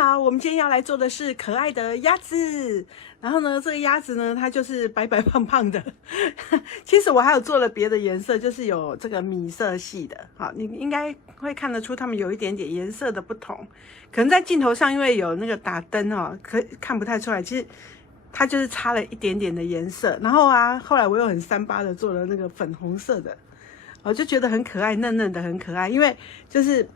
好，我们今天要来做的是可爱的鸭子。然后呢，这个鸭子呢，它就是白白胖胖的。其实我还有做了别的颜色，就是有这个米色系的。好，你应该会看得出它们有一点点颜色的不同。可能在镜头上，因为有那个打灯哦，看不太出来。其实它就是差了一点点的颜色。然后啊，后来我又很3八的做了那个粉红色的，我就觉得很可爱，嫩嫩的很可爱。因为就是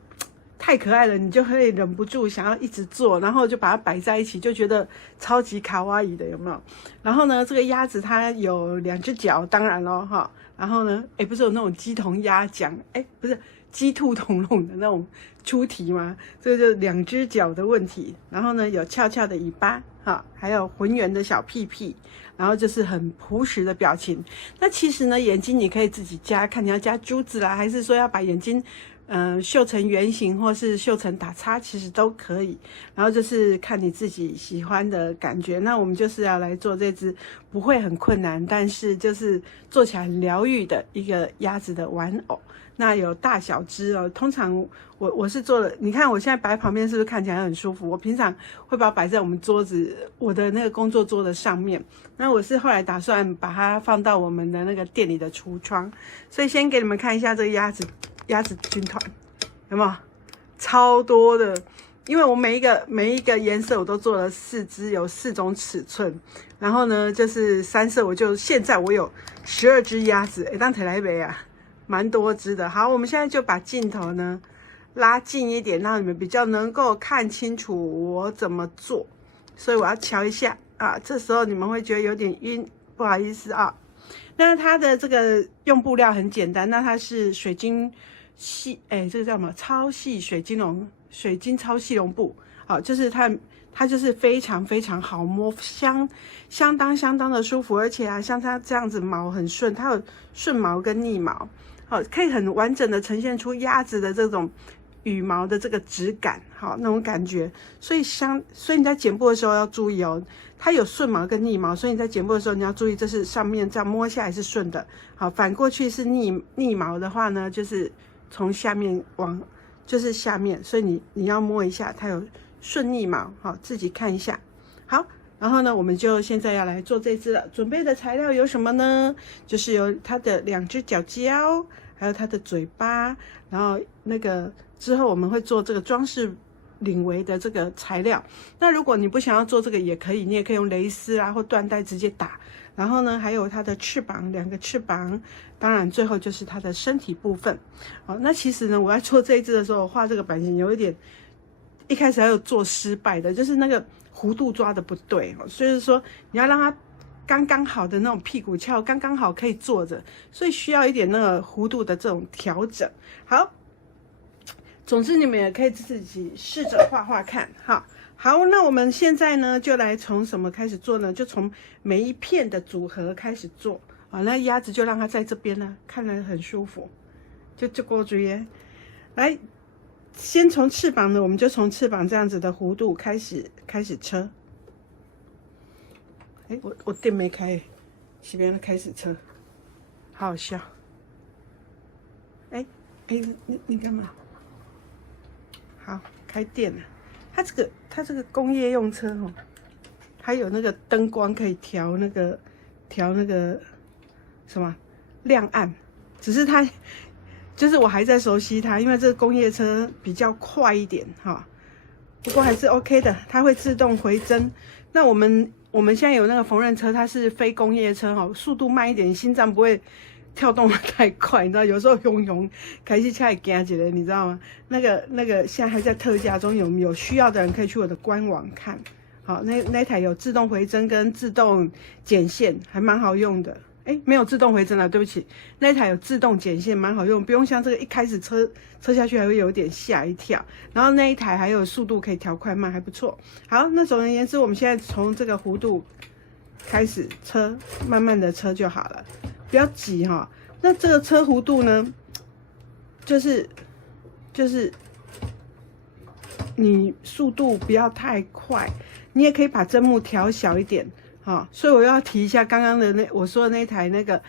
太可爱了，你就会忍不住想要一直做，然后就把它摆在一起，就觉得超级卡哇伊的，有没有？然后呢，这个鸭子它有2只脚，当然咯哈。然后呢，不是有那种鸡同鸭讲，不是鸡兔同笼的那种出题吗？这个就2只脚的问题。然后呢，有翘翘的尾巴，哈，还有浑圆的小屁屁，然后就是很朴实的表情。那其实呢，眼睛你可以自己加，看你要加珠子啦，还是说要把眼睛绣成圆形或是绣成打叉，其实都可以。然后就是看你自己喜欢的感觉。那我们就是要来做这只不会很困难，但是就是做起来很疗愈的一个鸭子的玩偶。那有大小只哦，通常我是做了，你看我现在摆旁边是不是看起来很舒服？我平常会把它摆在我们桌子，我的那个工作桌的上面。那我是后来打算把它放到我们的那个店里的橱窗。所以先给你们看一下这个鸭子军团，有没有超多的？因为我每一个颜色我都做了4只，有4种尺寸。然后呢，就是3色，现在我有12只鸭子，当起来没啊？蛮多只的。好，我们现在就把镜头呢拉近一点，让你们比较能够看清楚我怎么做。所以我要瞧一下啊，这时候你们会觉得有点晕，不好意思啊。那它的这个用布料很简单，那它是水晶细，这个叫什么？超细水晶超细绒布。好，就是它就是非常非常好摸，相当的舒服，而且啊，像它这样子毛很顺，它有顺毛跟逆毛。好，可以很完整的呈现出鸭子的这种羽毛的这个质感，好，那种感觉。所以你在剪布的时候要注意哦，它有顺毛跟逆毛，所以你在剪布的时候你要注意，这是上面这样摸下来是顺的，好，反过去是逆毛的话呢，就是从下面就是下面，所以你要摸一下，它有顺逆毛，好，自己看一下。好，然后呢，我们就现在要来做这只了。准备的材料有什么呢？就是有它的2只脚胶，还有它的嘴巴，然后那个之后我们会做这个装饰领围的这个材料。那如果你不想要做这个也可以，你也可以用蕾丝啊或缎带直接打。然后呢，还有它的翅膀，2个翅膀，当然最后就是它的身体部分。好，那其实呢，我在做这一只的时候，我画这个版型有一点，一开始还有做失败的，就是那个弧度抓的不对，所以说你要让它刚刚好的那种屁股翘，刚刚好可以坐着，所以需要一点那个弧度的这种调整。好，总之你们也可以自己试着画画看。好，那我们现在呢就来从什么开始做呢？就从每一片的组合开始做。好，那鸭子就让它在这边呢，看来很舒服，就过去耶。来，先从翅膀呢，我们就从翅膀这样子的弧度开始车。我电没开，这边开始车，好好笑。你干嘛？好，开电了。它这个工业用车哦，它有那个灯光可以调那个什么亮暗，只是它就是我还在熟悉它，因为这个工业车比较快一点哈，不过还是 OK 的，它会自动回针。那我们现在有那个缝纫车，它是非工业车哈，速度慢一点，心脏不会跳动的太快，你知道，有时候涌开始起来惊起来，你知道吗？那个现在还在特价中，有需要的人可以去我的官网看。好，那台有自动回针跟自动剪线，还蛮好用的。没有自动回针了，对不起，那一台有自动剪线，蛮好用，不用像这个一开始车下去还会有点吓一跳。然后那一台还有速度可以调快慢，还不错。好，那总而言之，我们现在从这个弧度开始车，慢慢的车就好了。不要急哈，那这个车弧度呢，就是你速度不要太快，你也可以把针目调小一点，所以我要提一下刚刚的我说的那一台那个，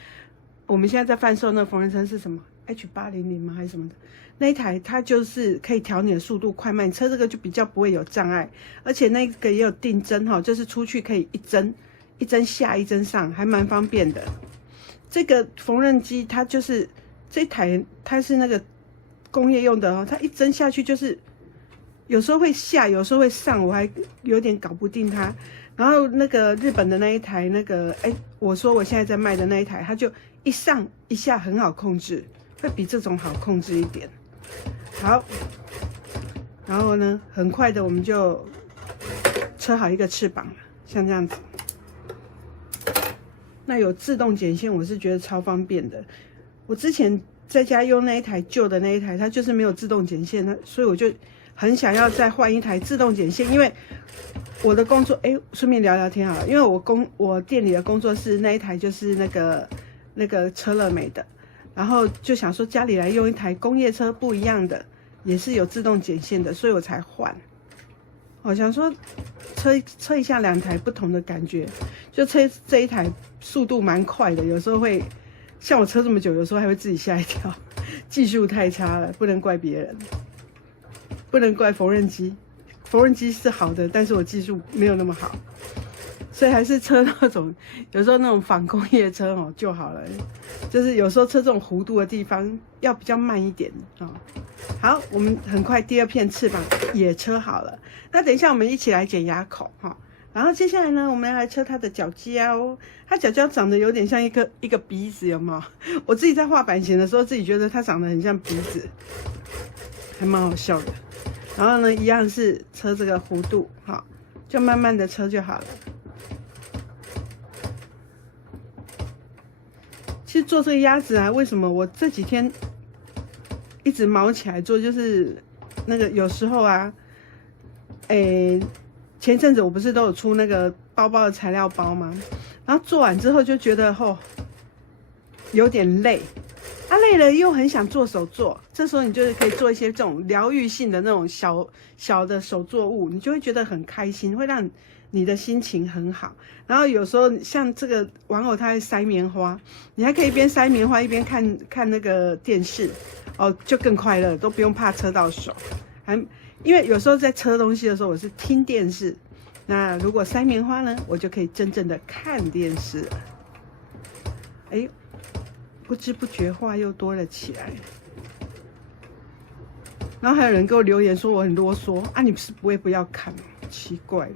我们现在在贩售那缝纫车是什么 H800吗还是什么的那一台，它就是可以调你的速度快慢，车这个就比较不会有障碍，而且那个也有定针哈，就是出去可以一针下一针上，还蛮方便的。这个缝纫机它就是这台，它是那个工业用的哦，它一针下去就是有时候会下，有时候会上，我还有点搞不定它。然后那个日本的那一台，那个我说我现在在卖的那一台，它就一上一下很好控制，会比这种好控制一点。好，然后呢，很快的我们就车好一个翅膀了，像这样子。那有自动剪线，我是觉得超方便的。我之前在家用那一台旧的那一台，它就是没有自动剪线，所以我就很想要再换一台自动剪线，因为我的工作，顺便聊聊天好了，因为我店里的工作室那一台就是那个车乐美的，然后就想说家里来用一台工业车不一样的，也是有自动剪线的，所以我才换。我想说车一下两台不同的感觉，就车这一台速度蛮快的，有时候会像我车这么久，有时候还会自己吓一跳，技术太差了，不能怪别人，不能怪缝纫机。缝纫机是好的，但是我技术没有那么好，所以还是车那种，有时候那种仿工业车哦就好了，就是有时候车这种弧度的地方要比较慢一点哦。好，我们很快第二片翅膀也车好了，那等一下我们一起来剪牙口哈。然后接下来呢，我们来车它的脚胶哦，它脚胶长得有点像一个鼻子，有没有？我自己在画版型的时候，自己觉得它长得很像鼻子，还蛮好笑的。然后呢，一样是车这个弧度，好，就慢慢的车就好了。其实做这个鸭子啊，为什么我这几天一直毛起来做？就是那个有时候啊，前阵子我不是都有出那个包包的材料包吗？然后做完之后就觉得有点累。累了又很想做手作，这时候你就是可以做一些这种疗愈性的那种小的手作物，你就会觉得很开心，会让你的心情很好。然后有时候像这个玩偶，它会塞棉花，你还可以一边塞棉花一边看那个电视，哦，就更快乐，都不用怕车到手。因为有时候在车东西的时候，我是听电视，那如果塞棉花呢，我就可以真正的看电视了。不知不觉话又多了起来，然后还有人给我留言说我很啰嗦啊，你是不会不要看，奇怪了。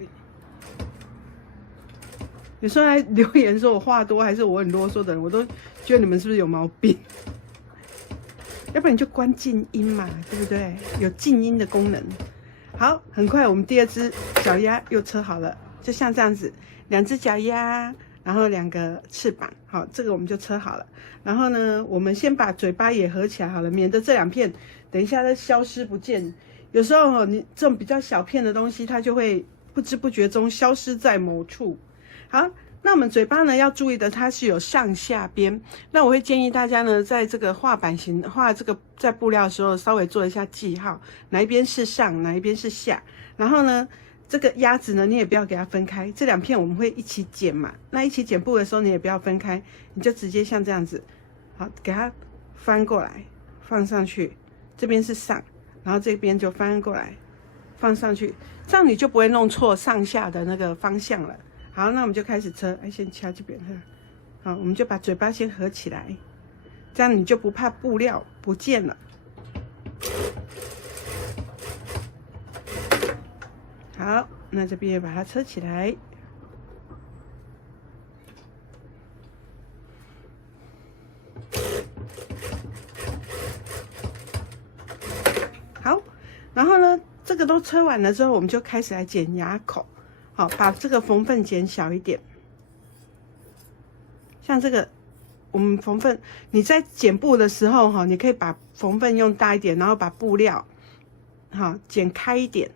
有时候来留言说我话多还是我很啰嗦的人，我都觉得你们是不是有毛病？要不然你就关静音嘛，对不对？有静音的功能。好，很快我们第二只脚丫又车好了，就像这样子，两只脚丫。然后两个翅膀，好，这个我们就车好了。然后呢，我们先把嘴巴也合起来好了，免得这两片等一下它消失不见。有时候你这种比较小片的东西，它就会不知不觉中消失在某处。好，那我们嘴巴呢要注意的，它是有上下边。那我会建议大家呢，在这个画版型画这个在布料的时候，稍微做一下记号，哪一边是上，哪一边是下。然后呢，这个鸭子呢，你也不要给它分开，这两片我们会一起剪嘛。那一起剪布的时候，你也不要分开，你就直接像这样子，好，给它翻过来，放上去，这边是上，然后这边就翻过来，放上去，这样你就不会弄错上下的那个方向了。好，那我们就开始车，先掐这边，好，我们就把嘴巴先合起来，这样你就不怕布料不见了。好，那这边也把它车起来。好，然后呢，这个都车完了之后，我们就开始来剪牙口。好，把这个缝缝剪小一点。像这个，我们缝缝，你在剪布的时候，你可以把缝缝用大一点，然后把布料，剪开一点，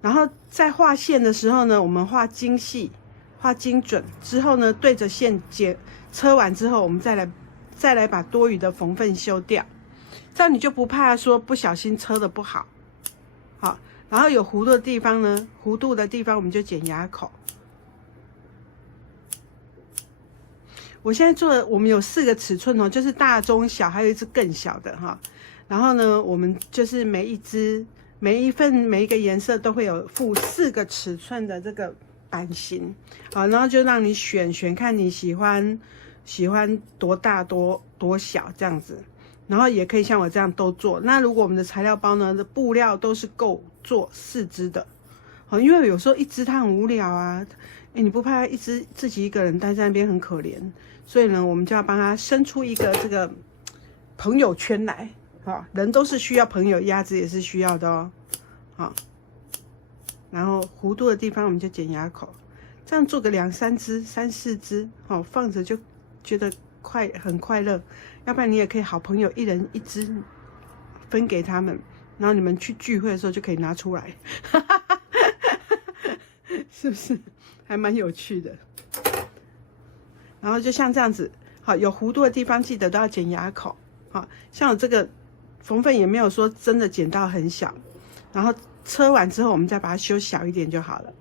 然后在画线的时候呢，我们画精细，画精准，之后呢，对着线车完之后，我们再来把多余的缝缝修掉，这样你就不怕说不小心车的不好。好，然后有弧度的地方呢，弧度的地方我们就剪牙口。我现在做的，我们有4个尺寸哦，就是大、中、小，还有一只更小的哈。然后呢，我们就是每一个颜色都会有附4个尺寸的这个版型，好，然后就让你选看你喜欢多大多小这样子，然后也可以像我这样都做。那如果我们的材料包呢，的布料都是够做4只的，好，因为有时候1只它很无聊啊，你不怕自己一个人待在那边很可怜，所以呢，我们就要帮他生出一个这个朋友圈来。好，人都是需要朋友，鸭子也是需要的哦。好，然后弧度的地方我们就剪牙口，这样做个2、3只、3、4只，好，放着就觉得很快乐。要不然你也可以好朋友1人1只分给他们，然后你们去聚会的时候就可以拿出来，是不是还蛮有趣的？然后就像这样子，好，有弧度的地方记得都要剪牙口。好，像我这个缝缝也没有说真的剪到很小，然后车完之后我们再把它修小一点就好了。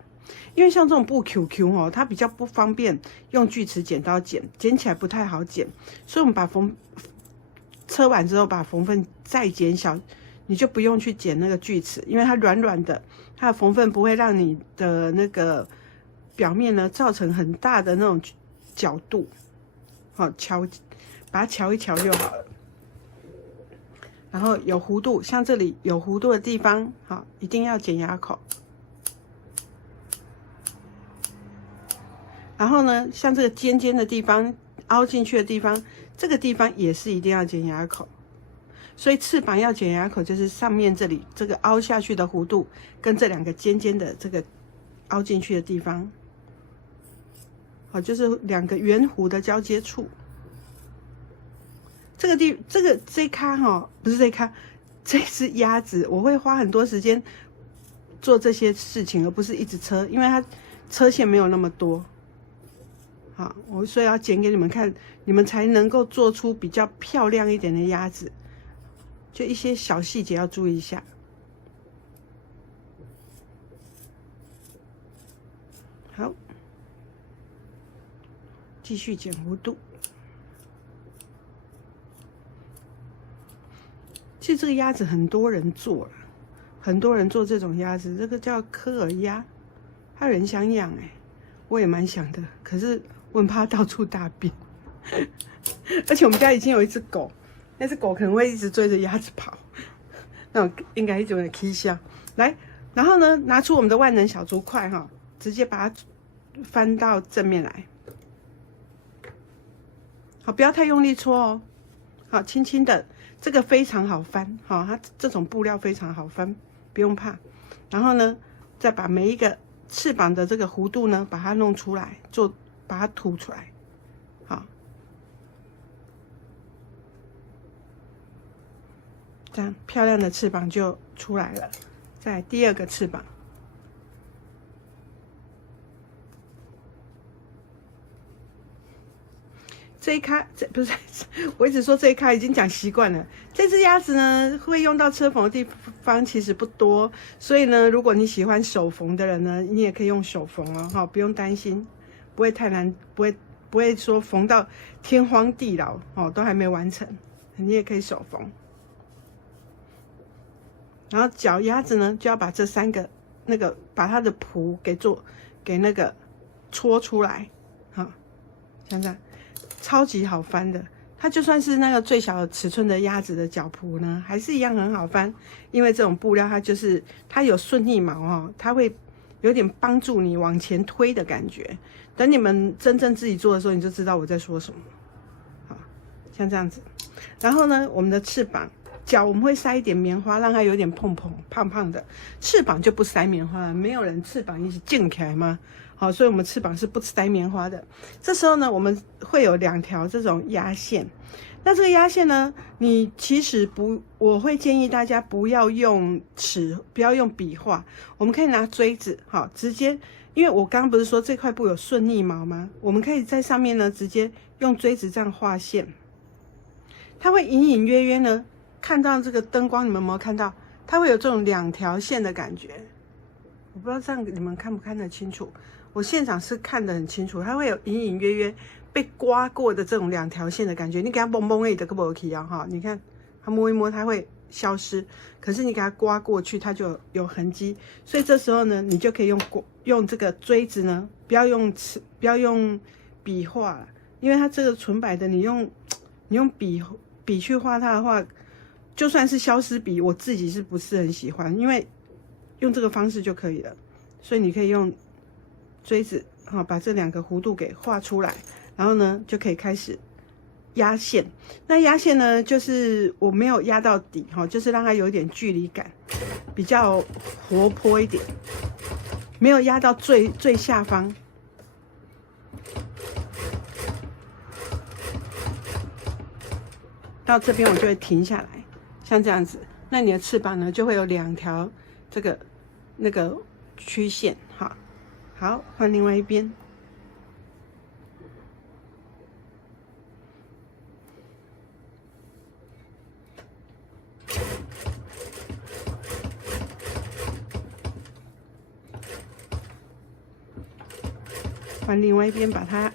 因为像这种布 QQ 哦，它比较不方便用锯齿剪刀剪起来不太好剪，所以我们把车完之后把缝缝再剪小，你就不用去剪那个锯齿，因为它软软的，它的缝缝不会让你的那个表面呢造成很大的那种角度。好，把它敲一敲就好了。然后有弧度，像这里有弧度的地方，好，一定要剪牙口。然后呢，像这个尖的地方，凹进去的地方，这个地方也是一定要剪牙口。所以翅膀要剪牙口，就是上面这里这个凹下去的弧度，跟这2个尖的这个凹进去的地方，好，就是2个圆弧的交接处。这咖哈，不是这咖，这只鸭子我会花很多时间做这些事情，而不是一直车，因为它车线没有那么多。好，所以要剪给你们看，你们才能够做出比较漂亮一点的鸭子。就一些小细节要注意一下。好，继续剪弧度。其实这个鸭子很多人做了，很多人做这种鸭子，这个叫科尔鸭，它人想养我也蛮想的，可是我很怕它到处大便，而且我们家已经有一只狗，那只狗可能会一直追着鸭子跑，那我应该一直会起笑。来，然后呢，拿出我们的万能小竹块哈，直接把它翻到正面来，好，不要太用力搓哦，好，轻轻的。这个非常好翻，好，它这种布料非常好翻，不用怕。然后呢，再把每一个翅膀的这个弧度呢，把它弄出来，把它凸出来，好，这样漂亮的翅膀就出来了。再来第2个翅膀。这一咖，不是，我一直说这一咖已经讲习惯了。这只鸭子呢，会用到车缝的地方其实不多，所以呢，如果你喜欢手缝的人呢，你也可以用手缝哦，哈，不用担心，不会太难，不会说缝到天荒地老哦，都还没完成，你也可以手缝。然后脚鸭子呢，就要把这3个把它的蹼给那个搓出来，好，像这样。超级好翻的，它就算是那个最小的尺寸的鸭子的脚蹼呢，还是一样很好翻。因为这种布料它有顺逆毛哦，它会有点帮助你往前推的感觉。等你们真正自己做的时候，你就知道我在说什么。好，像这样子。然后呢，我们的翅膀脚我们会塞一点棉花，让它有点胖胖的。翅膀就不塞棉花了，没有人翅膀一起净起来吗？好，所以我们翅膀是不塞棉花的。这时候呢，我们会有2条这种压线。那这个压线呢，你其实我会建议大家不要用尺，不要用笔画，我们可以拿锥子，好，直接，因为我刚刚不是说这块布有顺逆毛吗？我们可以在上面呢，直接用锥子这样画线，它会隐隐约约呢，看到这个灯光，你们有没有看到？它会有这种2条线的感觉。我不知道这样你们看不看得清楚？我现场是看得很清楚，它会有隐隐约约被刮过的这种2条线的感觉，你给它蒙蒙的，可不可以啊？哈，你看它摸一摸，它会消失。可是你给它刮过去，它就有痕迹。所以这时候呢，你就可以用这个锥子呢，不要用笔画了，因为它这个纯白的，你用笔去画它的话，就算是消失笔，我自己是不是很喜欢？因为用这个方式就可以了。所以你可以用锥子把这2个弧度给画出来，然后呢就可以开始压线。那压线呢，就是我没有压到底就是让它有一点距离感，比较活泼一点，没有压到最下方。到这边我就会停下来，像这样子。那你的翅膀呢，就会有2条那个曲线。好，换另外一边。换另外一边，把它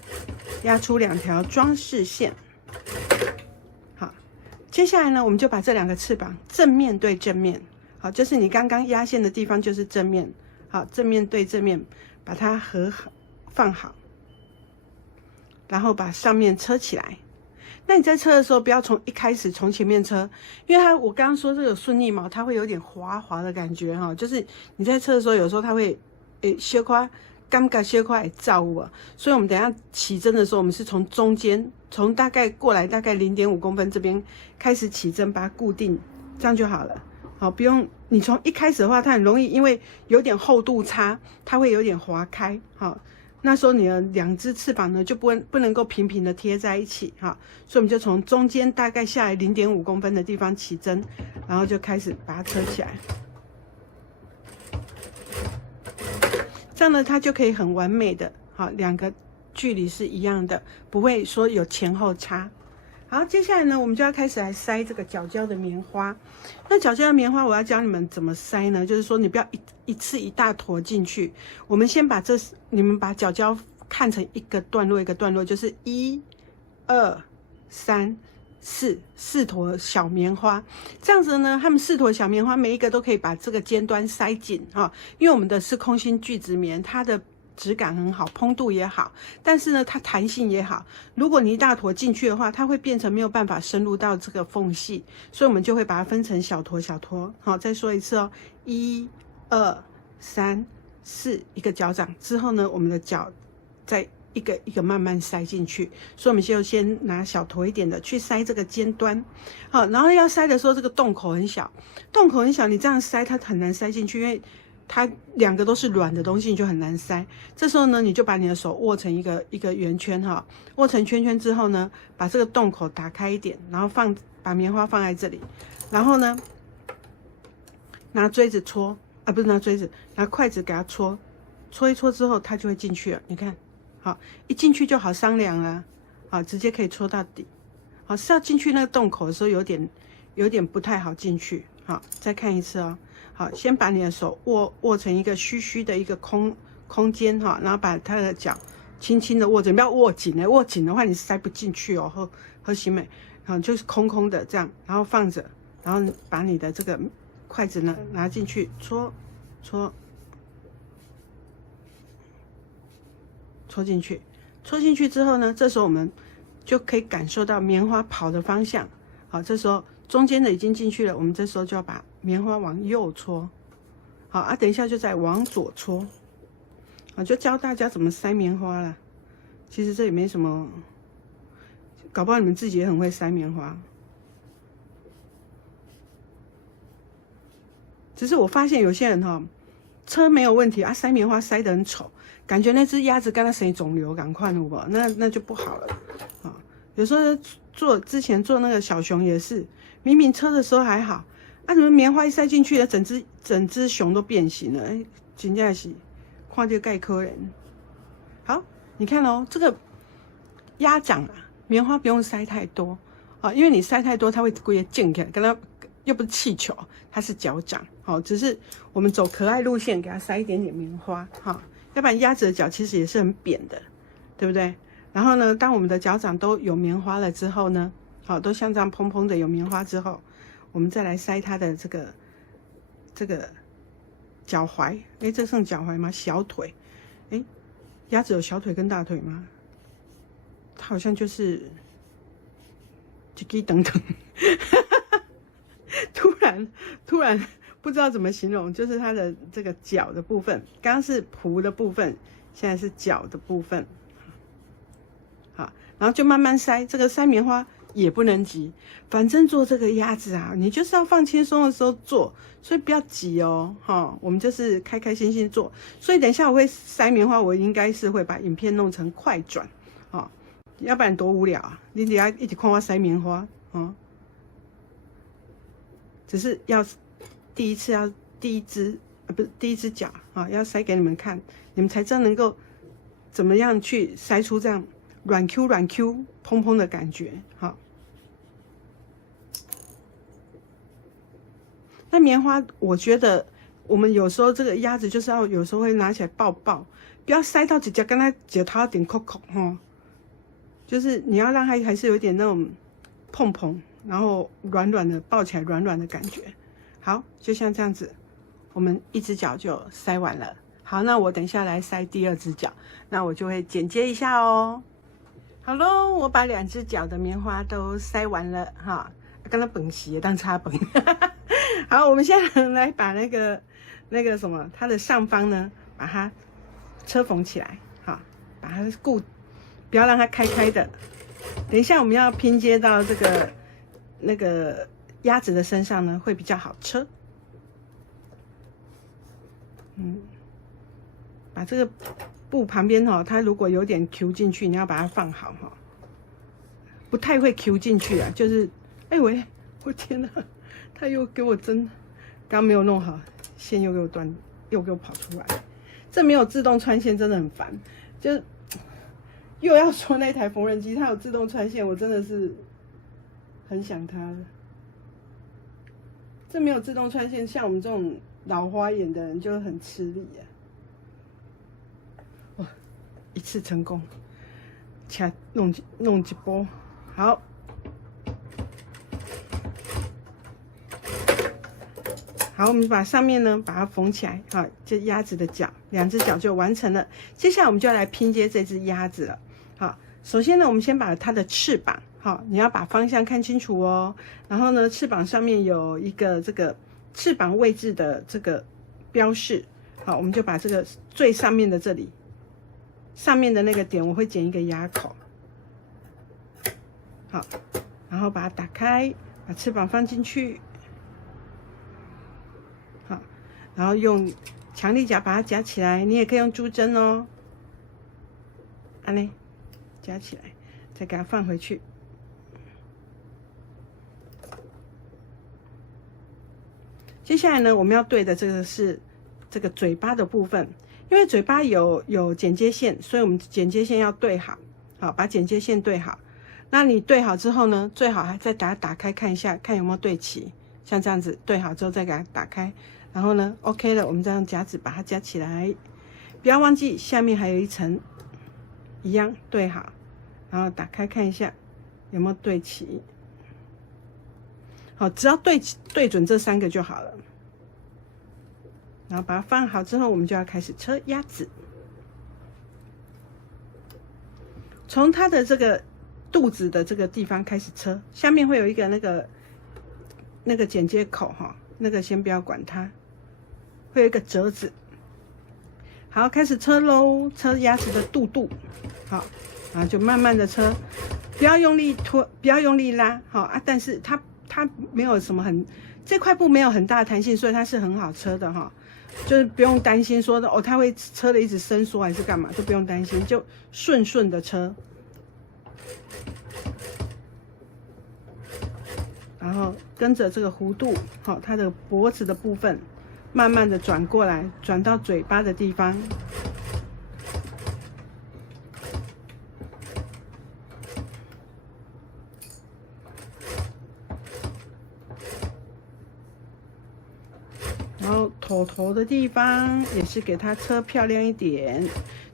压出2条装饰线。好，接下来呢，我们就把这2个翅膀正面对正面，好，就是你刚刚压线的地方就是正面，好，正面对正面，把它放好，然后把上面车起来。那你在车的时候，不要一开始从前面车，因为我刚刚说这个顺利毛，它会有点滑滑的感觉就是你在车的时候，有时候它会小块感觉小块造物啊，所以我们等一下起针的时候，我们是从中间，从大概过来大概0.5公分这边开始起针，把它固定，这样就好了。好，不用你从一开始的话，它很容易因为有点厚度差，它会有点滑开。好，那时候你的2只翅膀呢就不能够平平的贴在一起。好，所以我们就从中间大概下来0.5公分的地方起针，然后就开始把它车起来。这样呢，它就可以很完美的，好，2个距离是一样的，不会说有前后差。好，接下来呢，我们就要开始来塞这个角胶的棉花。那角胶的棉花，我要教你们怎么塞呢？就是说，你不要一次一大坨进去。我们先把你们把角胶看成一个段落一个段落，就是1、2、3、4坨小棉花。这样子呢，它们4坨小棉花，每一个都可以把这个尖端塞紧因为我们的是空心聚酯棉，它的质感很好，蓬度也好，但是呢，它弹性也好。如果你一大坨进去的话，它会变成没有办法深入到这个缝隙，所以我们就会把它分成小坨小坨。好，再说一次1、2、3、4，一个脚掌之后呢，我们的脚再一个一个慢慢塞进去。所以我们就先拿小坨一点的去塞这个尖端。好，然后要塞的时候，这个洞口很小，你这样塞它很难塞进去，因为它2个都是软的东西，你就很难塞。这时候呢，你就把你的手握成一个圆圈握成圈圈之后呢，把这个洞口打开一点，然后把棉花放在这里，然后呢，拿锥子搓不是拿锥子，拿筷子给它搓一搓之后，它就会进去了。你看，好，一进去就好商量啊，好，直接可以搓到底。好，是要进去那个洞口的时候，有点不太好进去。好，再看一次好，先把你的手握成一个虚虚的一个空间然后把它的脚轻轻的握着，不要握紧握紧的话你塞不进去和喜美，就是空空的这样，然后放着，然后把你的这个筷子呢拿进去搓进去之后呢，这时候我们就可以感受到棉花跑的方向。好，这时候中间的已经进去了，我们这时候就要把棉花往右搓。好等一下就再往左搓。就教大家怎么塞棉花啦。其实这也没什么，搞不好你们自己也很会塞棉花。只是我发现有些人车没有问题塞棉花塞得很丑，感觉那只鸭子跟它生肿瘤赶快了，那就不好了有时候之前做那个小熊也是，明明车的时候还好怎么棉花一塞进去了，整只熊都变形了，真的是看着盖可怜。好，你看这个鸭掌棉花不用塞太多因为你塞太多它会规个溅起来，跟它又不是气球，它是脚掌只是我们走可爱路线，给它塞一点点棉花要不然鸭子的脚其实也是很扁的，对不对？然后呢，当我们的脚掌都有棉花了之后呢，好，都像这样蓬蓬的有棉花之后，我们再来塞它的这个脚踝。哎，这算脚踝吗？小腿。哎，鸭子有小腿跟大腿吗？它好像就是叽叽等等。突然不知道怎么形容，就是它的这个脚的部分，刚刚是蹼的部分，现在是脚的部分。好，然后就慢慢塞，这个塞棉花也不能急，反正做这个鸭子啊，你就是要放轻松的时候做，所以不要急哦，我们就是开开心心做。所以等一下我会塞棉花，我应该是会把影片弄成快转，要不然多无聊啊！你等下一直看我塞棉花，只是要第一只脚啊，要塞给你们看，你们才知道能够怎么样去塞出这样软 Q、蓬蓬的感觉。好，那棉花，我觉得我们有时候这个鸭子就是要有时候会拿起来抱抱，不要塞到指甲跟它指头点扣扣就是你要让它还是有点那种碰碰，然后软软的，抱起来软软的感觉。好，就像这样子，我们一只脚就塞完了。好，那我等一下来塞第二只脚，那我就会剪接一下哦。好咯，我把2只脚的棉花都塞完了哈，刚刚本洗当插本。好，我们现在来把那个什么，它的上方呢，把它车缝起来，好，把它不要让它开开的。等一下我们要拼接到那个鸭子的身上呢，会比较好车。把这个布旁边它如果有点 Q 进去，你要把它放好不太会 Q 进去啊，就是哎喂，我天哪，他又给我刚没有弄好，线又给我断，又给我跑出来。这没有自动穿线真的很烦，就是又要说那台缝纫机它有自动穿线，我真的是很想它了。这没有自动穿线，像我们这种老花眼的人就很吃力啊。哇，一次成功，掐弄一波，好。好，我们把上面呢把它缝起来，好，这鸭子的脚，2只脚就完成了。接下来我们就要来拼接这只鸭子了。好，首先呢，我们先把它的翅膀，好，你要把方向看清楚哦。然后呢，翅膀上面有一个这个翅膀位置的这个标示，好，我们就把这个最上面的这里，上面的那个点，我会剪一个哑口，好，然后把它打开，把翅膀放进去。好，然后用强力夹把它夹起来，你也可以用珠针哦。按呢，夹起来，再给它放回去。接下来呢，我们要对的这个是这个嘴巴的部分，因为嘴巴有剪接线，所以我们剪接线要对好，好，把剪接线对好。那你对好之后呢，最好还再把它打开看一下，看有没有对齐。像这样子对好之后再给它打开，然后呢 OK 了，我们再用夹子把它夹起来，不要忘记下面还有一层，一样对好，然后打开看一下有没有对齐。好，只要对准这3个就好了。然后把它放好之后，我们就要开始车鸭子，从它的这个肚子的这个地方开始车，下面会有一个那个剪接口那个先不要管它，会有一个折子。好，开始车喽，车鸭子的肚肚，好，然后就慢慢的车，不要用力拖，不要用力拉，好啊。但是它没有什么这块布没有很大的弹性，所以它是很好车的就是不用担心说的它会车的一直伸缩还是干嘛，都不用担心，就顺的车。然后跟着这个弧度，好，它的脖子的部分，慢慢的转过来，转到嘴巴的地方。然后头的地方也是给它车漂亮一点，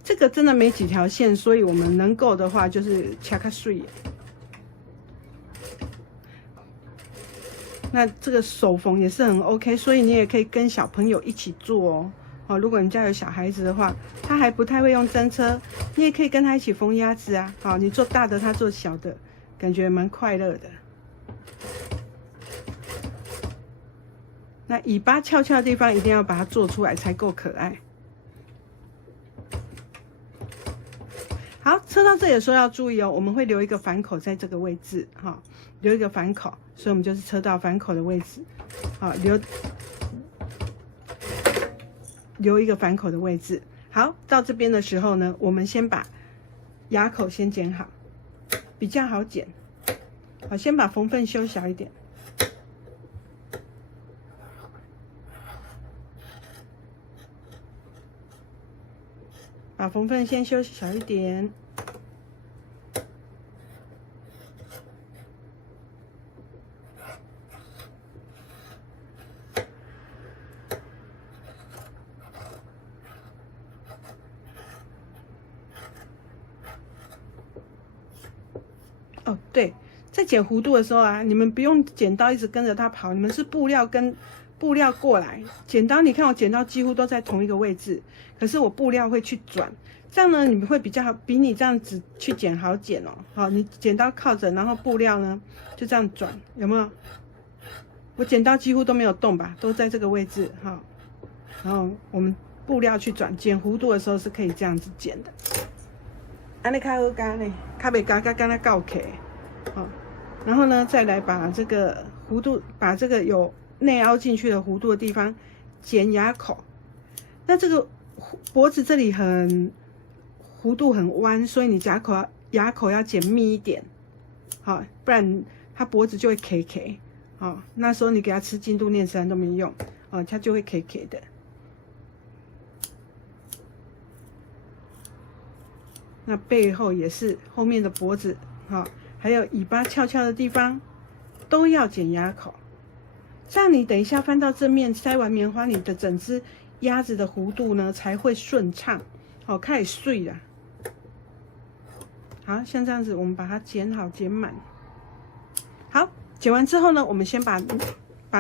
这个真的没几条线，所以我们能够的话就是掐卡碎。那这个手缝也是很 OK， 所以你也可以跟小朋友一起做哦。哦，如果你家有小孩子的话，他还不太会用针车，你也可以跟他一起缝鸭子啊。好，你做大的，他做小的，感觉蛮快乐的。那尾巴翘翘的地方一定要把它做出来才够可爱。好，车到这里的时候要注意哦，我们会留一个反口在这个位置，哈，留一个反口，所以我们就是车到反口的位置，好，留一个反口的位置。好，到这边的时候呢，我们先把牙口先剪好，比较好剪。好，先把缝缝修小一点。把缝缝先修小一点。哦，对，在剪弧度的时候啊，你们不用剪刀一直跟着它跑，你们是布料跟布料过来，剪刀你看我剪刀几乎都在同一个位置，可是我布料会去转，这样呢你们会比较好，比你这样子去剪好剪哦。好，你剪刀靠着，然后布料呢就这样转，有没有？我剪刀几乎都没有动吧，都在这个位置哈。然后我们布料去转，剪弧度的时候是可以这样子剪的。安尼较好干呢，较袂干干那搞起，好，然后呢再来把这个弧度，把这个有内凹进去的弧度的地方剪牙口。那这个脖子这里弧度很弯，所以你牙口要剪密一点，好，不然它脖子就会 K。好，那时候你给它吃进度念慈庵都没用，哦，它就会 K 的。那背后也是，后面的脖子，好，还有尾巴翘翘的地方，都要剪牙口。这样你等一下翻到正面，塞完棉花，你的整只鸭子的弧度呢才会顺畅，好，开始碎了。好，像这样子，我们把它剪好，剪满。好，剪完之后呢，我们先把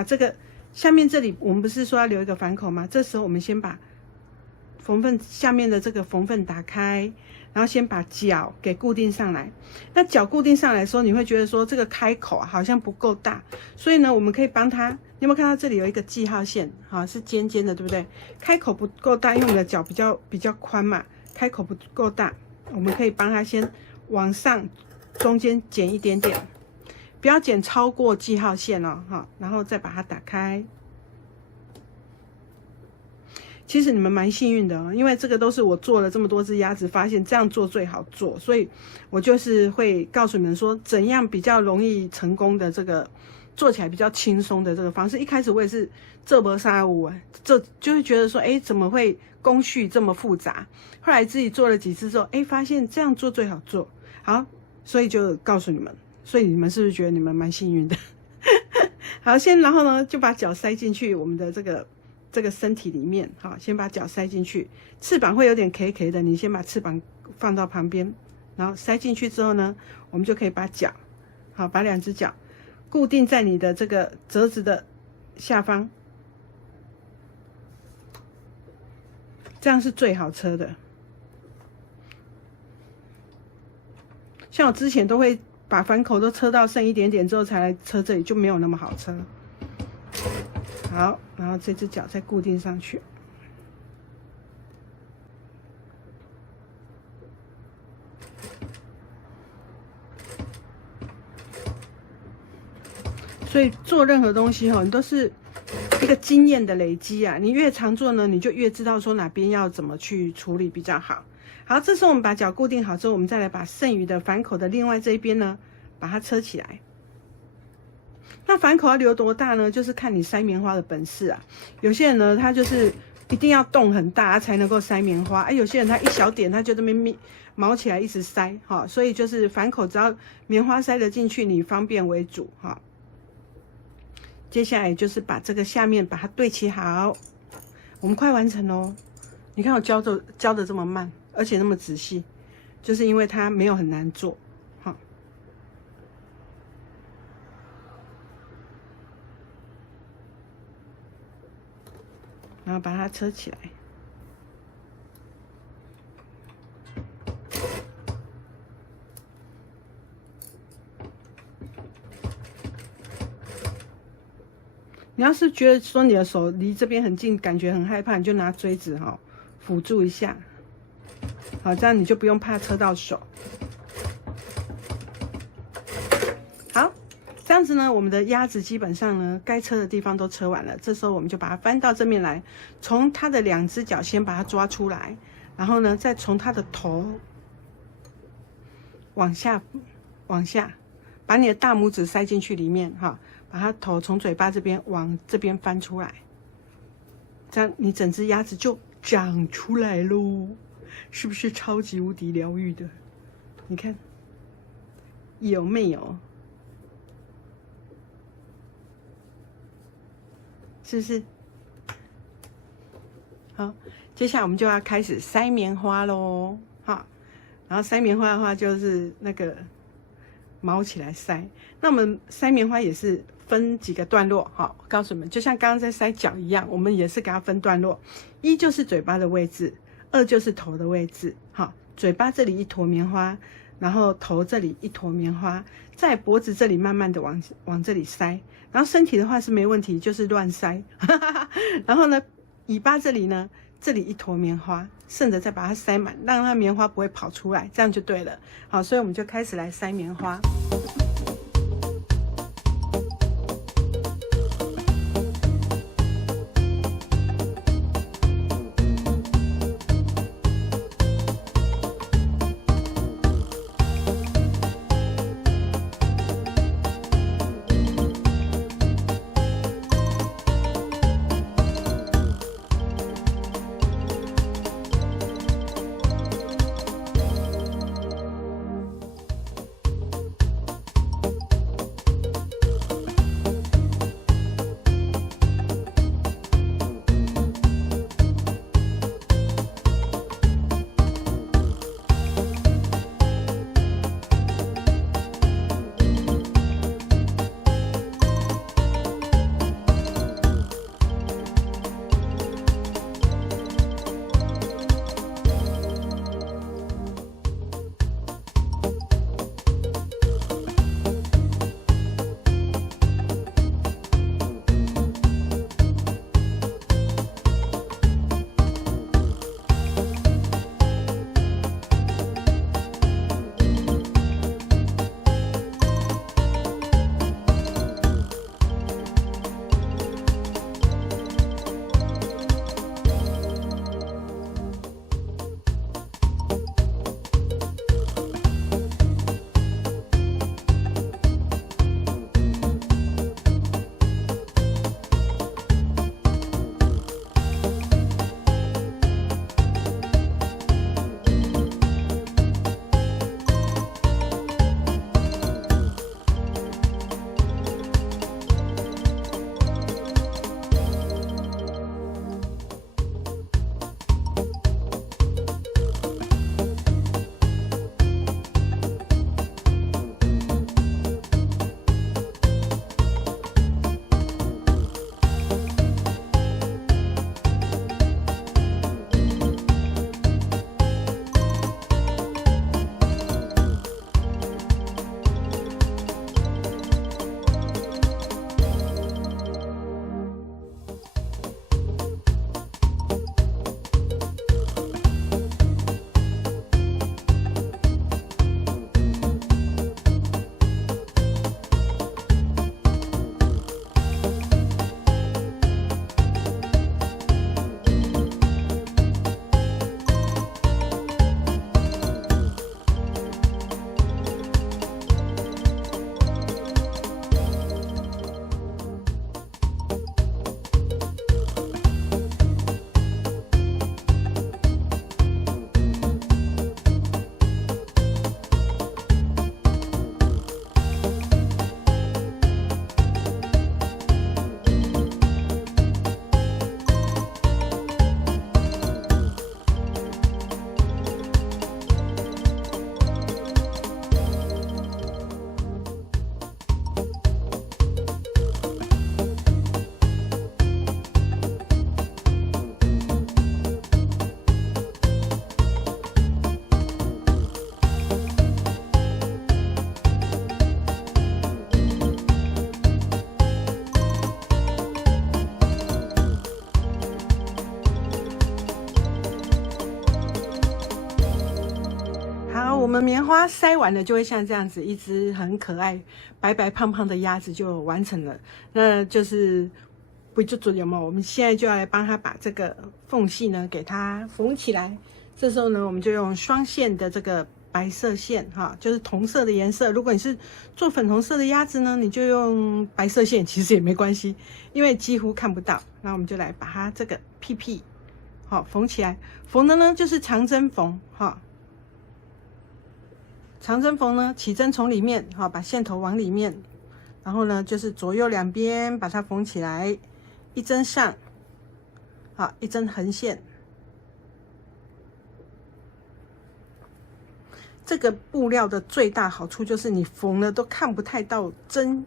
这个下面这里，我们不是说要留一个反口吗？这时候我们先把缝缝下面的这个缝缝打开，然后先把脚给固定上来。那脚固定上来的时候，你会觉得说这个开口啊好像不够大，所以呢，我们可以帮它。你有没有看到这里有一个记号线？好，是尖尖的，对不对？开口不够大，因为我们的脚比较宽嘛，开口不够大，我们可以帮它先往上中间剪一点点，不要剪超过记号线哦，哈，然后再把它打开。其实你们蛮幸运的哦，因为这个都是我做了这么多只鸭子，发现这样做最好做，所以我就是会告诉你们说，怎样比较容易成功的这个做起来比较轻松的这个方式。一开始我也是这不杀无，这就会觉得说，哎，怎么会工序这么复杂？后来自己做了几次之后，哎，发现这样做最好做。好，所以就告诉你们，所以你们是不是觉得你们蛮幸运的？好，然后呢，就把脚塞进去我们的这个身体里面，好，先把脚塞进去，翅膀会有点 K 的，你先把翅膀放到旁边，然后塞进去之后呢，我们就可以把脚，好，把两只脚固定在你的这个折子的下方，这样是最好车的。像我之前都会把反口都车到剩一点点之后才来车这里，就没有那么好车。好，然后这只脚再固定上去。所以做任何东西你都是一个经验的累积啊。你越常做呢，你就越知道说哪边要怎么去处理比较好。好，这时候我们把脚固定好之后，我们再来把剩余的反口的另外这一边呢，把它车起来。那反口要留多大呢？就是看你塞棉花的本事啊。有些人呢，他就是一定要洞很大才能够塞棉花，有些人他一小点他就这边毛起来一直塞，哈，所以就是反口只要棉花塞得进去，你方便为主，哈。接下来就是把这个下面把它对齐好，我们快完成喽。你看我教的这么慢，而且那么仔细，就是因为它没有很难做，好，然后把它车起来。你要是觉得说你的手离这边很近，感觉很害怕，你就拿锥子哈辅助一下，好，这样你就不用怕车到手。好，这样子呢，我们的鸭子基本上呢，该车的地方都车完了。这时候我们就把它翻到正面来，从它的2只脚先把它抓出来，然后呢，再从它的头往下，把你的大拇指塞进去里面哈。把它头从嘴巴这边往这边翻出来，这样你整只鸭子就长出来喽，是不是超级无敌疗愈的？你看有没有？是不是？好，接下来我们就要开始塞棉花喽，哈，然后塞棉花的话就是那个毛起来塞，那我们塞棉花也是分几个段落，好，告诉你们，就像刚刚在塞脚一样，我们也是给它分段落。1就是嘴巴的位置，2就是头的位置，好，嘴巴这里一坨棉花，然后头这里一坨棉花，在脖子这里慢慢的往这里塞，然后身体的话是没问题，就是乱塞，然后呢，尾巴这里呢，这里一坨棉花，顺着再把它塞满，让它棉花不会跑出来，这样就对了。好，所以我们就开始来塞棉花。们棉花塞完了，就会像这样子，一只很可爱、白白胖胖的鸭子就完成了。那就是不就准有没有？我们现在就要来帮它把这个缝隙呢给它缝起来。这时候呢，我们就用双线的这个白色线哈，就是同色的颜色。如果你是做粉红色的鸭子呢，你就用白色线，其实也没关系，因为几乎看不到。那我们就来把它这个屁屁好缝起来。缝的呢就是长针缝哈。长针缝呢，起针从里面，好，把线头往里面，然后呢，就是左右两边把它缝起来，一针上，好，一针横线。这个布料的最大好处就是你缝了都看不太到针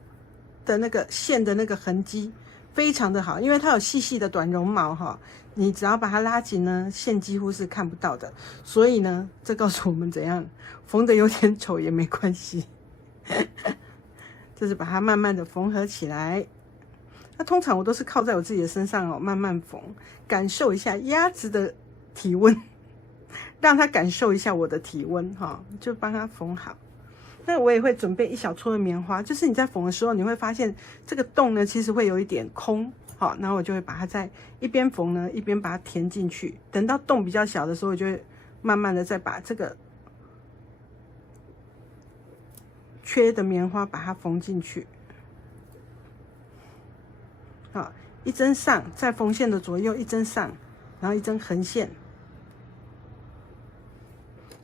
的那个线的那个痕迹，非常的好，因为它有细细的短绒毛哈。你只要把它拉紧呢，线几乎是看不到的。所以呢，这告诉我们怎样缝的有点丑也没关系。这是把它慢慢的缝合起来。那通常我都是靠在我自己的身上哦，慢慢缝，感受一下鸭子的体温，让它感受一下我的体温哈，就帮它缝好。那我也会准备一小撮的棉花，就是你在缝的时候，你会发现这个洞呢，其实会有一点空。好，然后我就会把它在一边缝呢，一边把它填进去。等到洞比较小的时候，我就会慢慢的再把这个缺的棉花把它缝进去。好，一针上，在缝线的左右一针上，然后一针横线，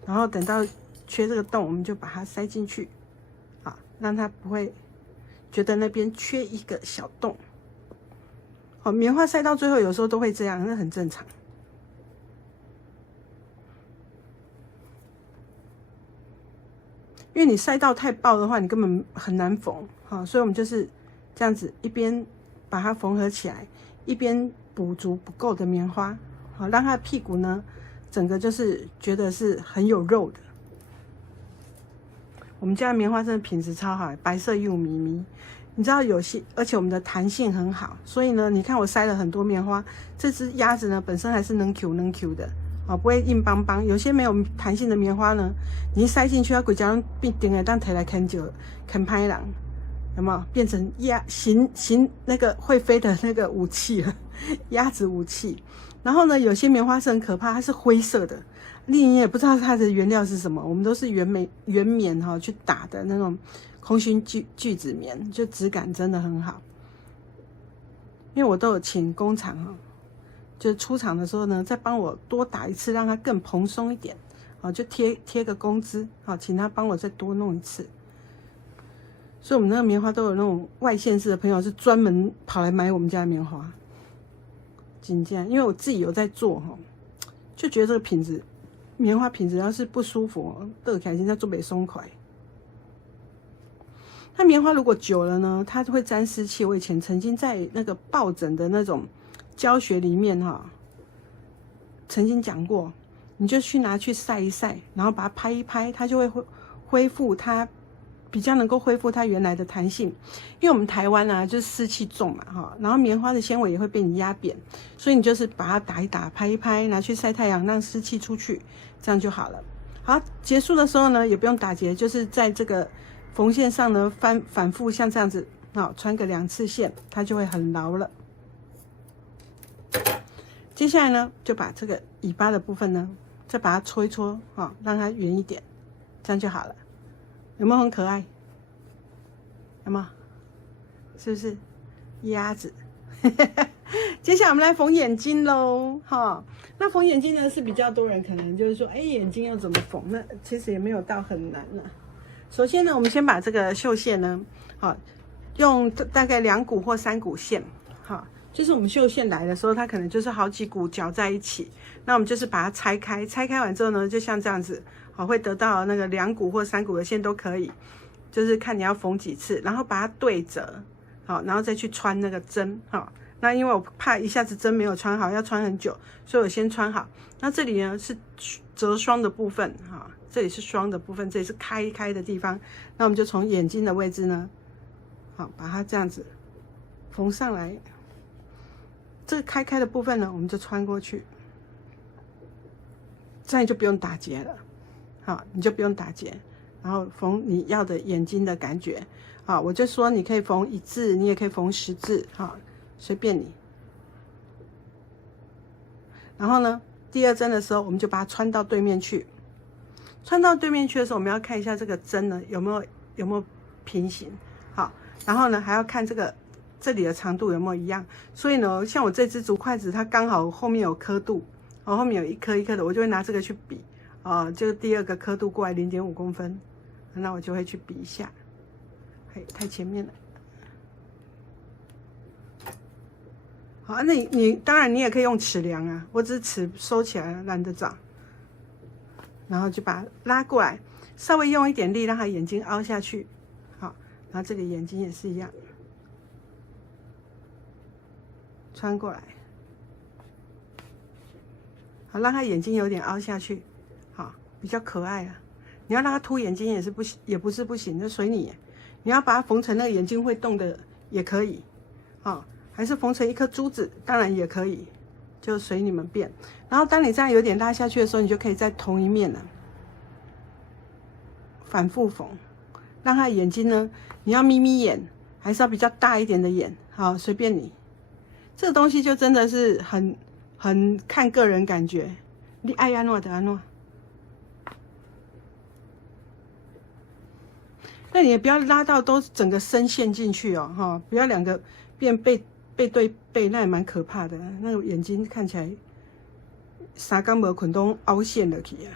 然后等到缺这个洞，我们就把它塞进去，好，让它不会觉得那边缺一个小洞。好，棉花塞到最后有时候都会这样，那很正常。因为你塞到太爆的话，你根本很难缝。好，所以我们就是这样子，一边把它缝合起来，一边补足不够的棉花，好，让它的屁股呢，整个就是觉得是很有肉的。我们家的棉花真的品质超好，白色又咪咪。你知道有些，而且我们的弹性很好，所以呢，你看我塞了很多棉花，这只鸭子呢本身还是能 Q 的，哦，不会硬邦邦。有些没有弹性的棉花呢，你一塞进去，它鬼脚必定的，当提来啃就啃拍狼，有没有变成行那个会飞的那个武器了，鸭子武器。然后呢，有些棉花是很可怕，它是灰色的，你也不知道它的原料是什么。我们都是原棉哈去打的那种。空心聚酯棉，就质感真的很好。因为我都有请工厂哈，就出厂的时候呢，再帮我多打一次，让它更蓬松一点，好，就贴个工资，好，请他帮我再多弄一次。所以我们那个棉花都有那种外县市的朋友是专门跑来买我们家的棉花，真的，因为我自己有在做哈，就觉得这个品质，棉花品质要是不舒服，都开心在做不松快。那棉花如果久了呢，它会沾湿气。我以前曾经在那个抱枕的那种教学里面哈，曾经讲过，你就去拿去晒一晒，然后把它拍一拍，它就会恢复它比较能够恢复它原来的弹性。因为我们台湾啊，就是湿气重嘛哈，然后棉花的纤维也会被你压扁，所以你就是把它打一打，拍一拍，拿去晒太阳，让湿气出去，这样就好了。好，结束的时候呢，也不用打结，就是在这个缝线上呢，反复像这样子，好，穿个2次线，它就会很牢了。接下来呢，就把这个尾巴的部分呢，再把它搓一搓，好，让它圆一点，这样就好了。有没有很可爱？有没有？是不是？鸭子。接下来我们来缝眼睛喽，哈。那缝眼睛呢，是比较多人可能就是说，哎，眼睛要怎么缝？那其实也没有到很难呢。首先呢，我们先把这个绣线呢，好，用大概2股或3股线，好，就是我们绣线来的时候，它可能就是好几股绞在一起，那我们就是把它拆开，拆开完之后呢，就像这样子，好，会得到那个2股或3股的线都可以，就是看你要缝几次，然后把它对折，好，然后再去穿那个针，好，那因为我怕一下子针没有穿好，要穿很久，所以我先穿好。那这里呢是折双的部分，哈。这里是双的部分，这里是开的地方，那我们就从眼睛的位置呢，好，把它这样子缝上来。这个开的部分呢，我们就穿过去，这样就不用打结了。好，你就不用打结，然后缝你要的眼睛的感觉。好，我就说你可以缝1字，你也可以缝10字，好，随便你。然后呢，第2针的时候，我们就把它穿到对面去。穿到对面去的时候，我们要看一下这个针呢有没有平行。好，然后呢还要看这里的长度有没有一样。所以呢，像我这只竹筷子，它刚好后面有刻度，后面有一颗一颗的，我就会拿这个去比。就第2个刻度过来0.5公分，那我就会去比一下。太前面了。好，那你当然你也可以用尺量啊，我只是尺收起来懒得找，然后就把它拉过来，稍微用一点力让它眼睛凹下去。好，然后这里眼睛也是一样，穿过来，好，让它眼睛有点凹下去，好，比较可爱啊。你要让它凸眼睛也是不行，也不是不行，就随你。你要把它缝成那个眼睛会动的也可以，还是缝成一颗珠子，当然也可以，就随你们便。然后当你这样有点拉下去的时候，你就可以在同一面了，反复缝，让它眼睛呢，你要眯眯眼，还是要比较大一点的眼，好，随便你。这个东西就真的是很看个人感觉，你爱安怎就安怎。那你也不要拉到都整个深陷进去哦，不要2个变背对背，那也蛮可怕的。那个眼睛看起来3天没困都凹陷了去啊。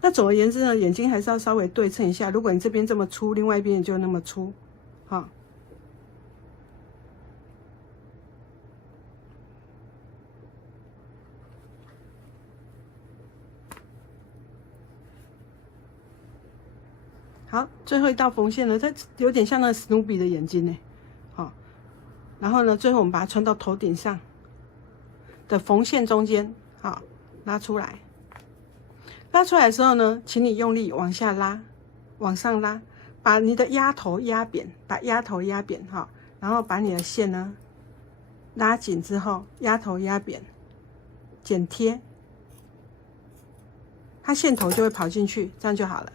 那总而言之呢，眼睛还是要稍微对称一下。如果你这边这么粗，另外一边也就那么粗，好。好，最后一道缝线呢，它有点像那个史努比的眼睛呢，好，然后呢，最后我们把它穿到头顶上的缝线中间，好，拉出来。拉出来的时候呢，请你用力往下拉，往上拉，把你的压头压扁，把压头压扁，哈，然后把你的线呢拉紧之后，压头压扁，剪贴，它线头就会跑进去，这样就好了。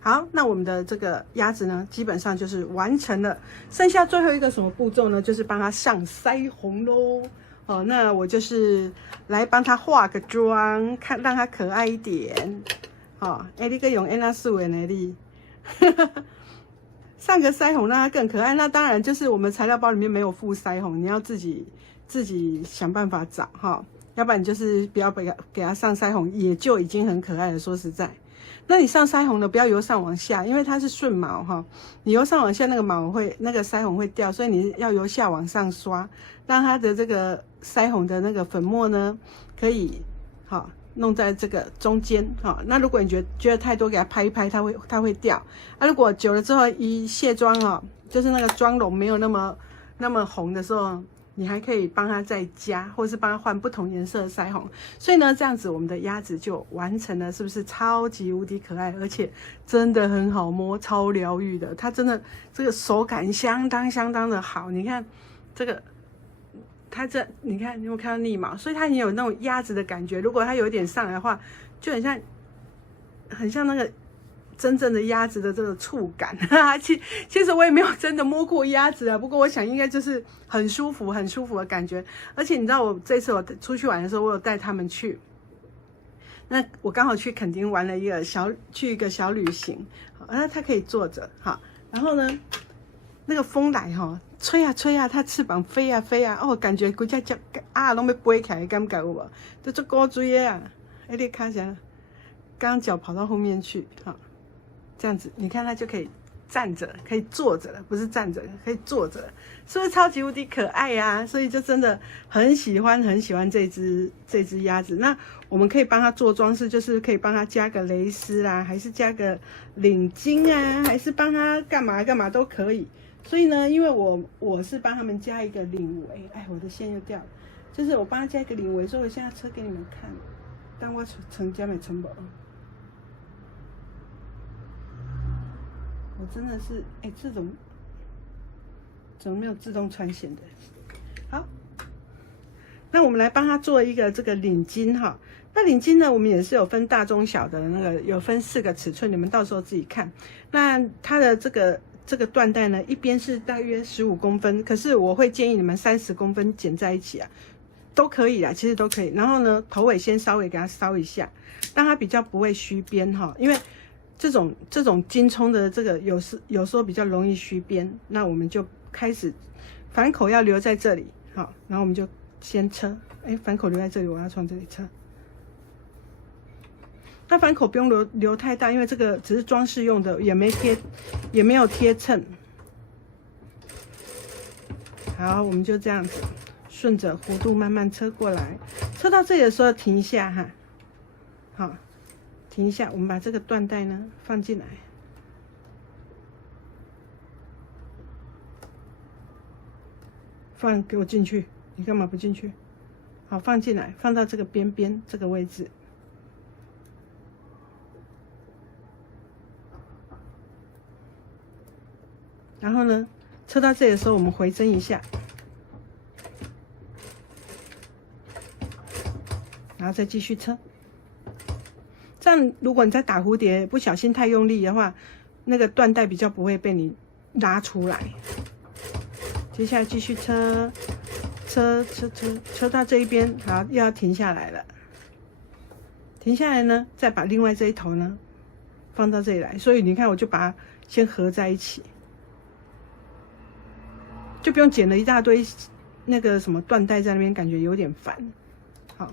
好，那我们的这个鸭子呢，基本上就是完成了。剩下最后一个什么步骤呢？就是帮它上腮红咯。那我就是来帮它化个妆，看让它可爱一点。你可以用安娜素颜的你，上个腮红让它更可爱。那当然就是我们材料包里面没有附腮红，你要自己想办法找哈，要不然你就是不要给它上腮红，也就已经很可爱了。说实在。那你上腮红呢，不要由上往下，因为它是顺毛哈，你由上往下那个腮红会掉，所以你要由下往上刷，让它的这个腮红的那个粉末呢，可以好弄在这个中间哈。那如果你觉得太多，给它拍一拍，它会掉。如果久了之后一卸妆就是那个妆容没有那么红的时候。你还可以帮它再加，或者是帮它换不同颜色的腮红，所以呢，这样子我们的鸭子就完成了，是不是超级无敌可爱，而且真的很好摸，超疗愈的。它真的这个手感相当的好，你看这个，你看你有没有看到逆毛，所以它很有那种鸭子的感觉。如果它有一点上来的话，就很像那个。真正的鸭子的这个触感，其实我也没有真的摸过鸭子啊，不过我想应该就是很舒服的感觉。而且你知道我这次我出去玩的时候，我有带他们去，那我刚好去垦丁玩了一个小旅行，那它可以坐着哈，然后呢，那个风来吹啊，它翅膀飞啊，感觉骨架脚拢要飞起来，感觉有无？就做高追的啊，你看一下，刚脚跑到后面去哈。这样子，你看它就可以站着，可以坐着了，不是站着，可以坐着了，是不是超级无敌可爱呀？所以就真的很喜欢这只鸭子。那我们可以帮它做装饰，就是可以帮它加个蕾丝啦，还是加个领巾啊，还是帮它干嘛都可以。所以呢，因为我是帮他们加一个领围，哎，我的线又掉了，就是我帮它加一个领围，所以我现在车给你们看，但我成家没成本。我真的是，这种怎么没有自动穿线的？好，那我们来帮他做一个这个领巾哈。那领巾呢，我们也是有分大中小的那个，有分4个尺寸，你们到时候自己看。那它的这个缎带呢，一边是大约15公分，可是我会建议你们30公分剪在一起啊，都可以啊，其实都可以。然后呢，头尾先稍微给它搔一下，让它比较不会虚边哈，因为这种金葱的这个有时候比较容易虚边。那我们就开始反口要留在这里，好，然后我们就先车，反口留在这里，我要从这里车。那反口不用留太大，因为这个只是装饰用的，也没有贴衬。好，我们就这样子顺着弧度慢慢车过来，车到这里的时候停一下哈，好，停一下，我们把这个缎带呢放进来，给我进去，你干嘛不进去？好，放进来，放到这个边边这个位置。然后呢，车到这里的时候，我们回针一下，然后再继续车。这样，如果你在打蝴蝶不小心太用力的话，那个缎带比较不会被你拉出来。接下来继续车到这一边，好，又要停下来了。停下来呢，再把另外这一头呢放到这里来。所以你看，我就把它先合在一起。就不用剪了一大堆那个什么缎带在那边，感觉有点烦。好，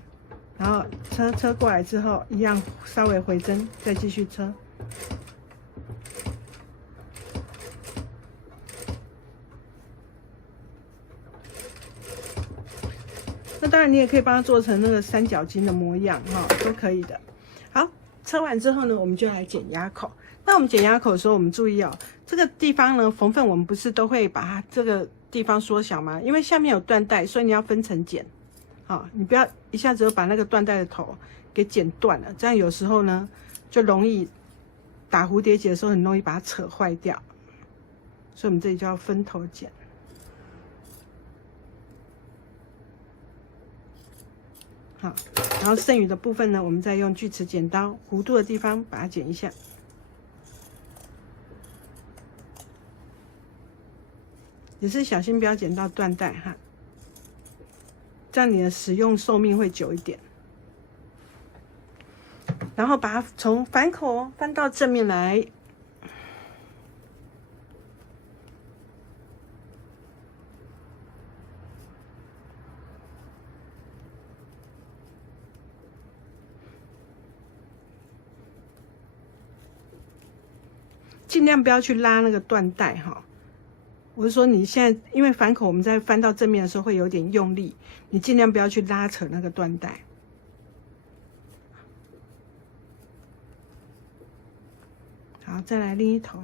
然后车过来之后，一样稍微回针，再继续车。那当然，你也可以帮它做成那个三角巾的模样，哈，都可以的。好，车完之后呢，我们就来剪牙口。那我们剪牙口的时候，我们注意哦，这个地方呢，缝缝我们不是都会把它这个地方缩小吗？因为下面有缎带，所以你要分层剪。好，你不要一下子就把那个缎带的头给剪断了，这样有时候呢就容易打蝴蝶结的时候很容易把它扯坏掉。所以我们这里就要分头剪。好，然后剩余的部分呢，我们再用锯齿剪刀弧度的地方把它剪一下。也是小心不要剪到缎带哈，这样你的使用寿命会久一点。然后把它从反口翻到正面来，尽量不要去拉那个缎带哈。我是说，你现在因为反口，我们在翻到正面的时候会有点用力，你尽量不要去拉扯那个缎带。好，再来另一头。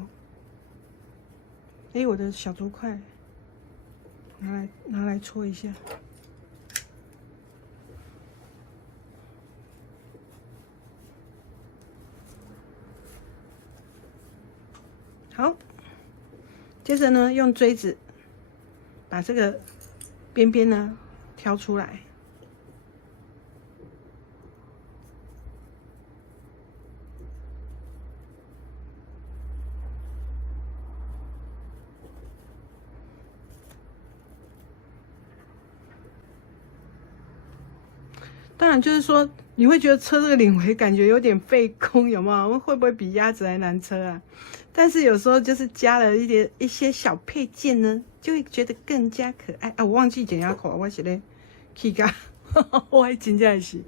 我的小竹块拿来搓一下。好。接着呢，用锥子把这个边边呢挑出来，当然就是说，你会觉得车这个领围感觉有点费工，有没有？会不会比鸭子还难车啊？但是有时候就是加了一些小配件呢，就会觉得更加可爱啊！我忘记剪牙口，我是咧去噶，我还真正是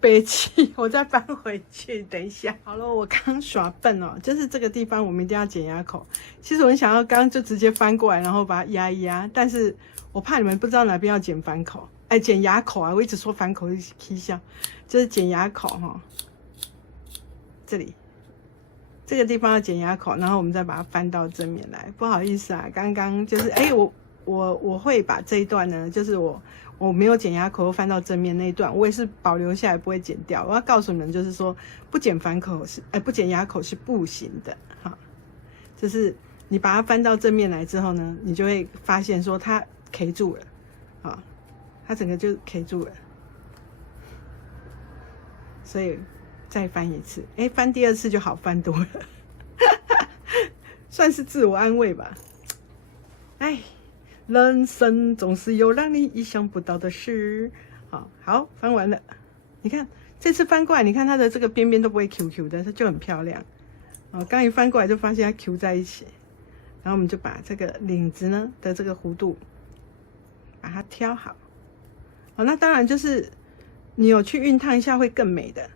悲气，我再翻回去。等一下，好了，我刚耍笨哦，就是这个地方我们一定要剪牙口。其实我很想要刚刚就直接翻过来，然后把它压一压，但是我怕你们不知道哪边要剪反口，剪牙口啊！我一直说反口是起笑，就是剪牙口哈，这里。这个地方要剪牙口，然后我们再把它翻到正面来。不好意思啊，刚刚就是我会把这一段呢，就是我没有剪牙口翻到正面那一段，我也是保留下来不会剪掉。我要告诉你们，就是说不剪反口是不剪牙口是不行的哈。就是你把它翻到正面来之后呢，你就会发现说它 K 住了，啊，它整个就 K 住了。所以再翻一次，哎，翻第2次就好翻多了，算是自我安慰吧。哎，人生总是有让你意想不到的事。好，翻完了。你看这次翻过来，你看它的这个边边都不会 QQ 的，它就很漂亮。刚一翻过来就发现它 Q 在一起，然后我们就把这个领子呢的这个弧度把它挑好。那当然就是你有去熨烫一下会更美的。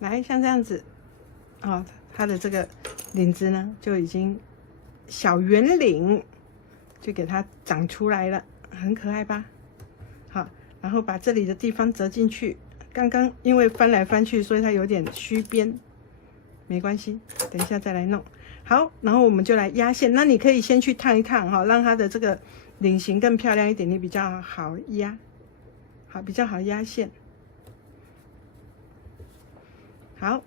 来，像这样子，它的这个领子呢就已经小圆领，就给它长出来了，很可爱吧？好，然后把这里的地方折进去。刚刚因为翻来翻去，所以它有点虚边，没关系，等一下再来弄。好，然后我们就来压线。那你可以先去烫一烫哈，让它的这个领型更漂亮一点，你比较好压，比较好压线。好，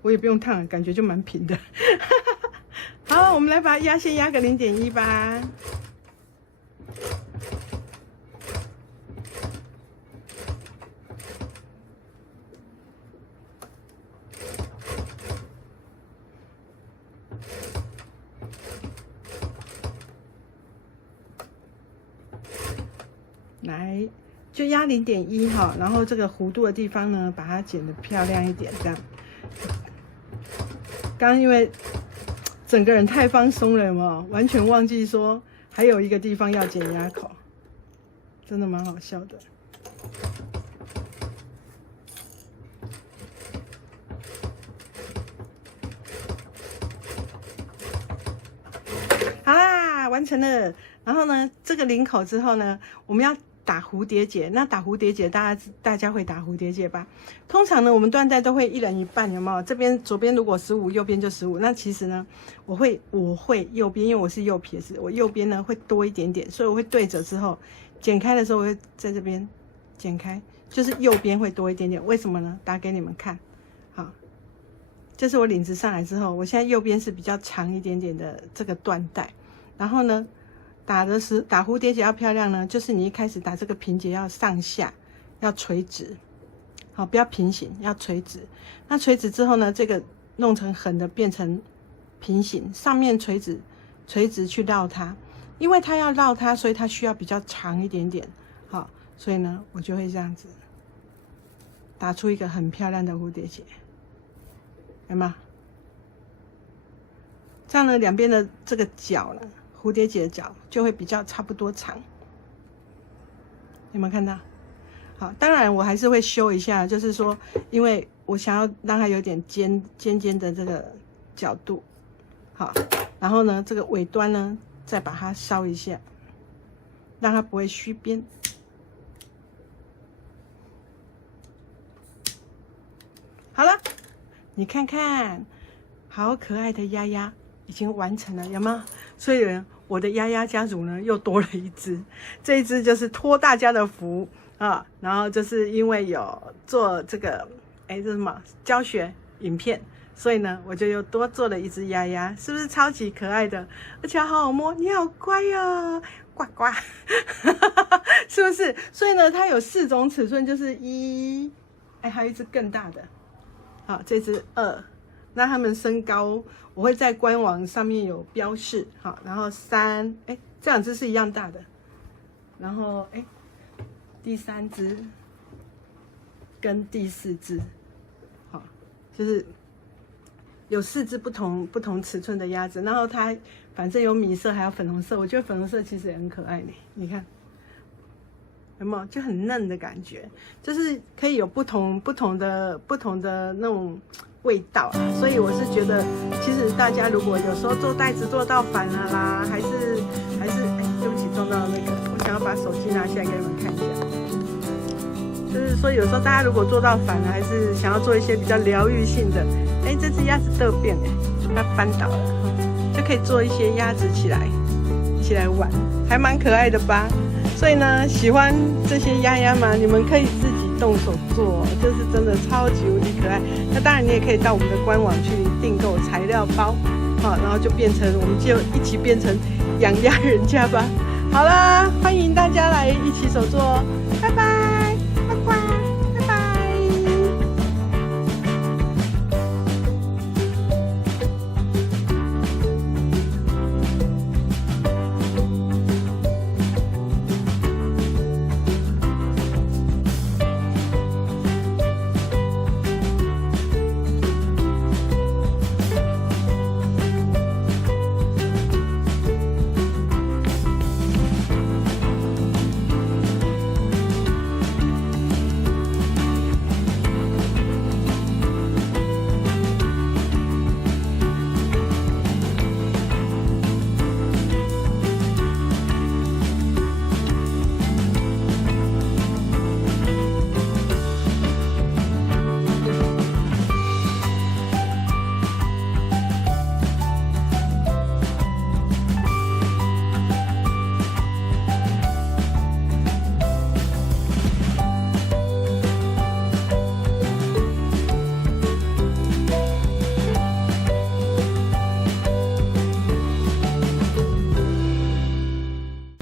我也不用烫，感觉就蛮平的。好，我们来把压线压个0.1吧。来。就压0.1哈，然后这个弧度的地方呢，把它剪得漂亮一点，这样。刚刚因为整个人太放松了，有没有？完全忘记说还有一个地方要剪压口，真的蛮好笑的。好啦，完成了。然后呢，这个领口之后呢，我们要打蝴蝶结。那打蝴蝶结，大家会打蝴蝶结吧？通常呢，我们缎带都会1人1半，有没有？这边左边如果15，右边就15。那其实呢，我会右边，因为我是右撇子，我右边呢会多一点点，所以我会对折之后剪开的时候，我会在这边剪开，就是右边会多一点点。为什么呢？打给你们看。好，这是我领子上来之后，我现在右边是比较长一点点的这个缎带，然后呢。打蝴蝶结要漂亮呢，就是你一开始打这个平结要上下要垂直，好，不要平行，要垂直。那垂直之后呢，这个弄成横的变成平行，上面垂直去绕它，因为它要绕它，所以它需要比较长一点点，好，所以呢，我就会这样子打出一个很漂亮的蝴蝶结，有没有？这样呢，两边的这个角呢。蝴蝶结的角就会比较差不多长，有没有看到？好，当然我还是会修一下，就是说，因为我想要让它有点尖的这个角度，好，然后呢，这个尾端呢，再把它烧一下，让它不会虚边。好了，你看看，好可爱的丫丫已经完成了，有吗？所以呢。我的丫丫家族呢又多了一只，这一只就是托大家的福啊，然后就是因为有做这个这什么教学影片，所以呢我就又多做了一只丫丫，是不是超级可爱的？而且好好摸，你好乖哦，呱呱，是不是？所以呢它有4种尺寸，就是1，还有一只更大的，好，这只2。那他们身高，我会在官网上面有标示，好，然后3，这2只是一样大的，然后第3只跟第4只，好，就是有4只不同尺寸的鸭子，然后它反正有米色还有粉红色，我觉得粉红色其实也很可爱呢，你看。有没有就很嫩的感觉？就是可以有不同的那种味道啊，所以我是觉得，其实大家如果有时候做袋子做到反了啦，还是对不起撞到那个，我想要把手机拿下来给你们看一下。就是说有时候大家如果做到反了，还是想要做一些比较疗愈性的，这只鸭子得病它翻倒了，就可以做一些鸭子起来玩，还蛮可爱的吧？所以呢，喜欢这些鸭鸭嘛，你们可以自己动手做，就是真的超级无敌可爱。那当然你也可以到我们的官网去订购材料包，好，然后就我们就一起变成养鸭人家吧。好啦，欢迎大家来一起手做哦，拜拜。